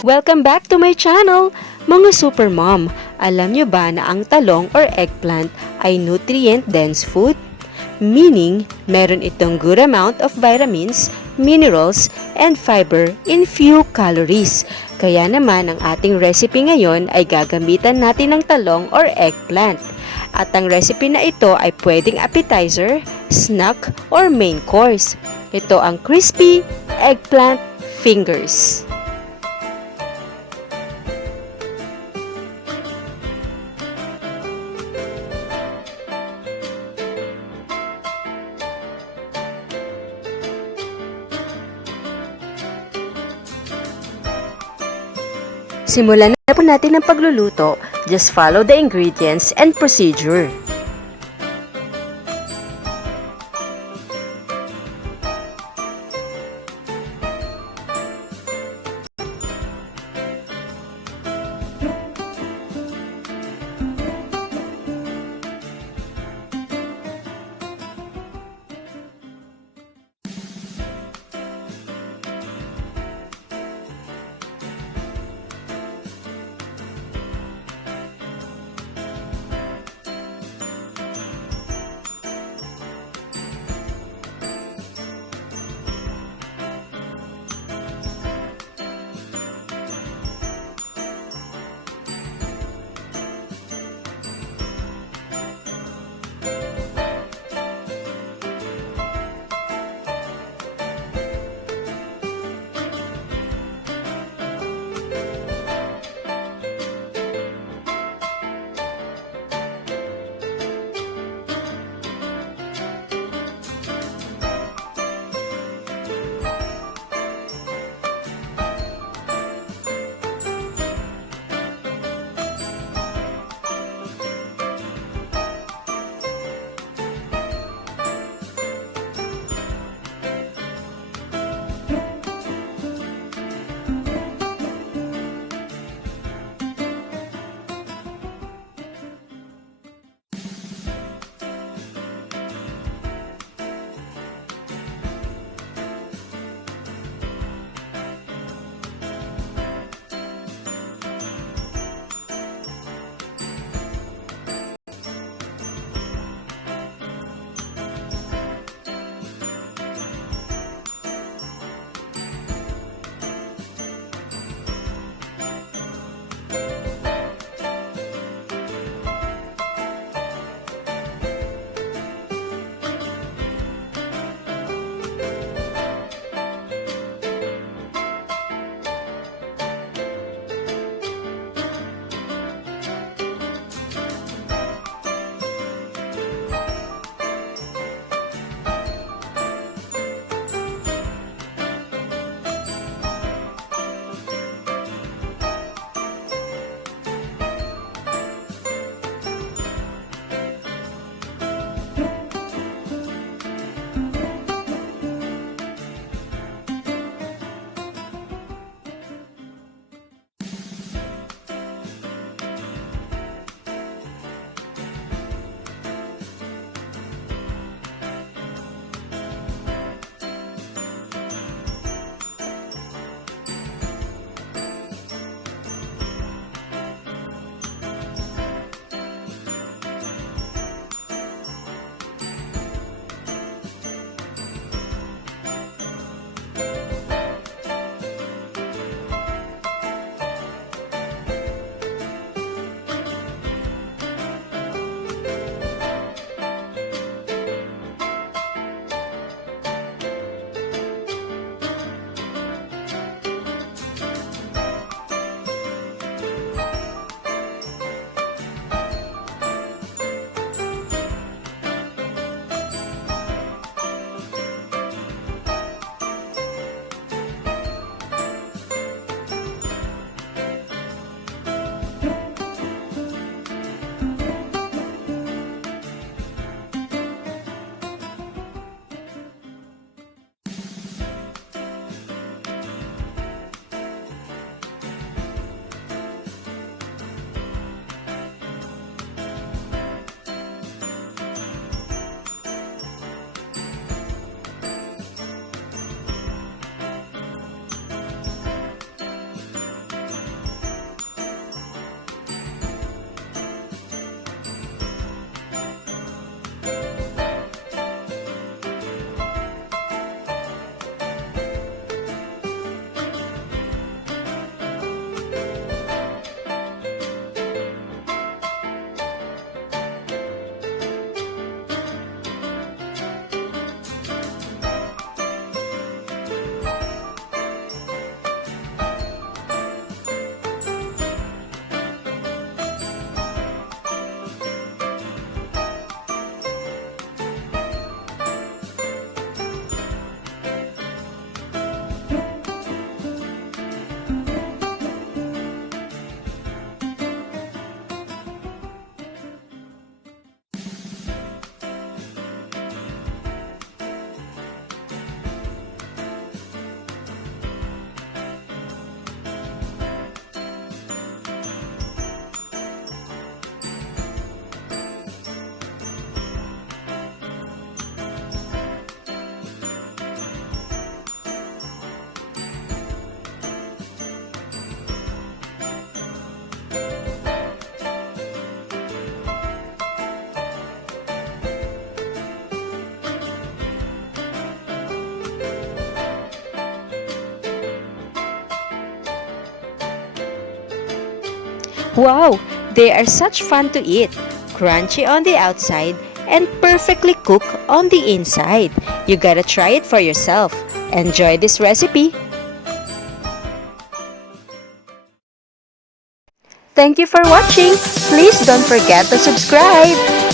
Welcome back to my channel, mga super mom. Alam nyo ba na ang talong or eggplant ay nutrient-dense food? Meaning, meron itong good amount of vitamins, minerals, and fiber in few calories. Kaya naman ang ating recipe ngayon ay gagamitan natin ng talong or eggplant. At ang recipe na ito ay pwedeng appetizer, snack, or main course. Ito ang crispy eggplant fingers. Simulan na po natin ang pagluluto. Just follow the ingredients and procedure. Wow, they are such fun to eat. Crunchy on the outside and perfectly cooked on the inside. You gotta try it for yourself. Enjoy this recipe. Thank you for watching. Please don't forget to subscribe.